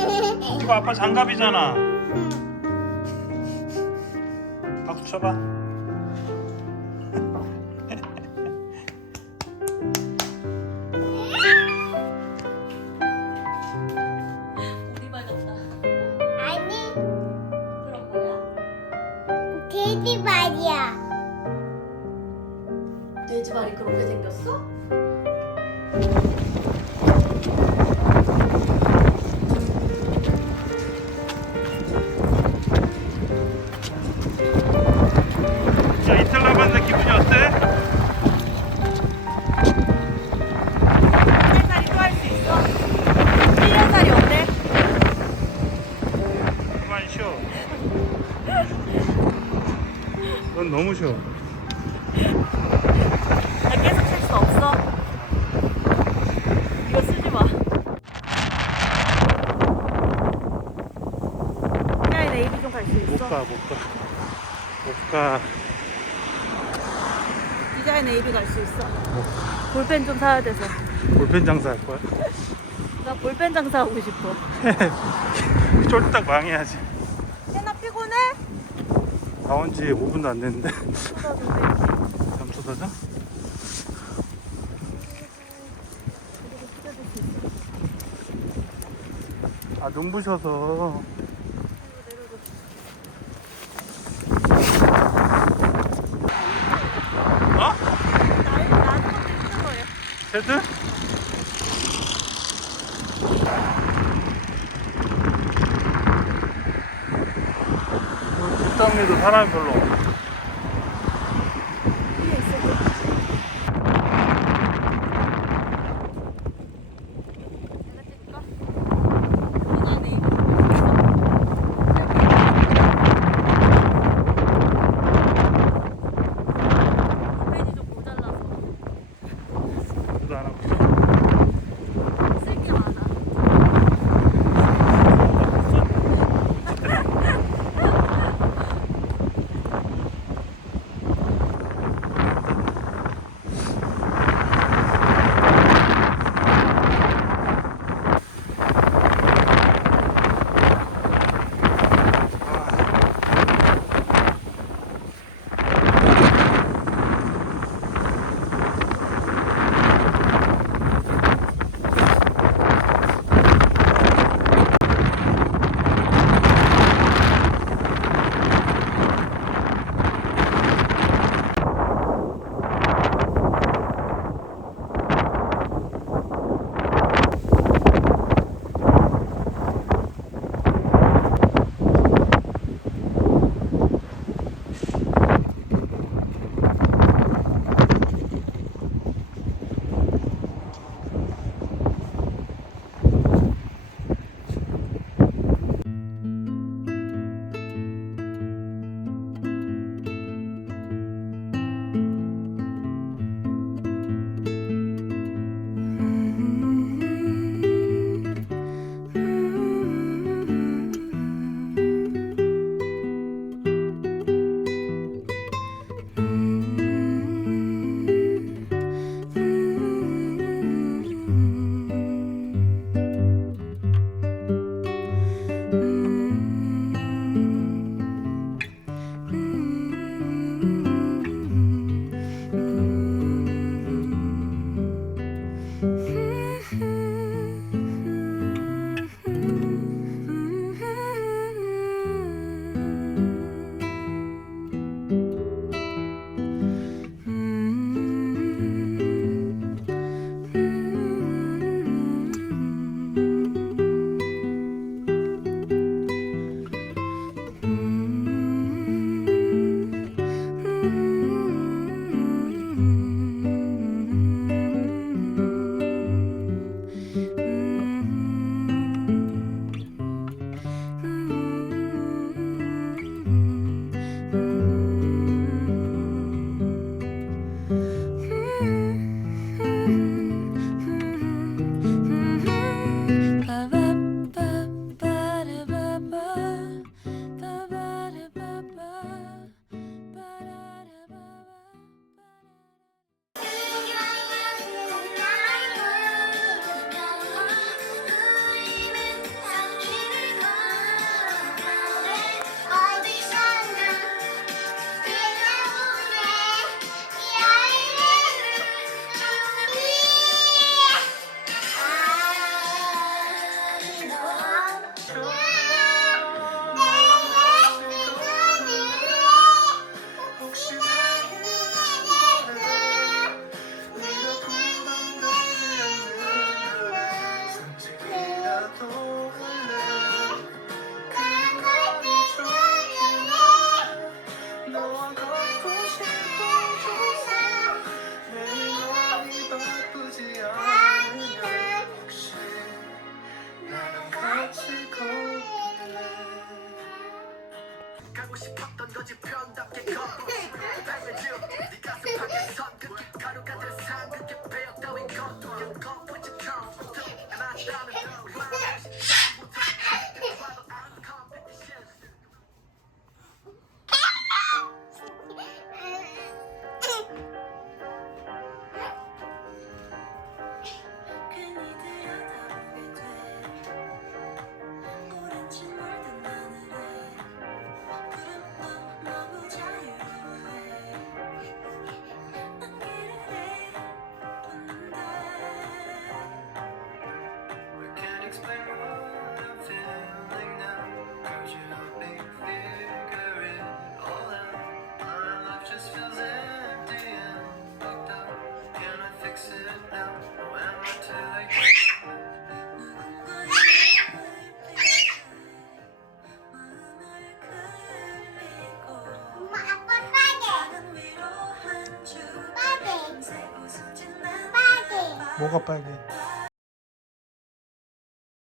이거 아빠 장갑이잖아. 박수 쳐봐. 우리말 같다. 아니, 그럼 뭐야? 돼지 말이야. 돼지 발이 그렇게 생겼어? 자, 이틀 남았는데 기분이 어때? 살살이 또 할 수 있어? 1년살이 어때? 그만 쉬어. 넌 너무 쉬어. 나 계속 칠 수 없어. 이거 쓰지 마. 디자인 AB 좀 갈 수 못 있어? 가, 못 가. 못 가. 디자인 AB 갈 수 있어? 볼펜 좀 사야 돼서. 볼펜 장사 할 거야? 나 볼펜 장사하고 싶어. 쫄딱 망해야지. 해나 피곤해? 나온 지 5분도 안 됐는데. 쏟아주세요. 잠 쏟아져? 아, 눈부셔서. 어? 나는 것도 힘든 거예요. 세트? 뒷땅에도 사람이 별로 없어. 위에 있어. 내가 찍을까? 편하네. 페이지 좀 모자라서 그도 안 하고. 쓸 게 많아. 가고 싶었던 거지 편답게 걷고 달려줘 네 가슴 밖에선 그게 가루가 된 상 그게 배역 따윈 것도 연거 with your comfort 맞다면 더 말하시 처음부터 봐도 I'm competition 괜히 들여다보게 돼 오렌지 물든 하늘에 구름도 너무 자유로워해 난 길을 잃었는데 We can't explain what I'm feeling now Cause you help me figure it all out My life just feels empty and fucked up Can I fix it now? Or am I too late? 누군가의 마음을 피해 마음을 그리고 엄마 아빠 빠게. 작은 위로 한 줄 빠게. 밤새 웃음 짓는 빠게. 뭐가 빨개?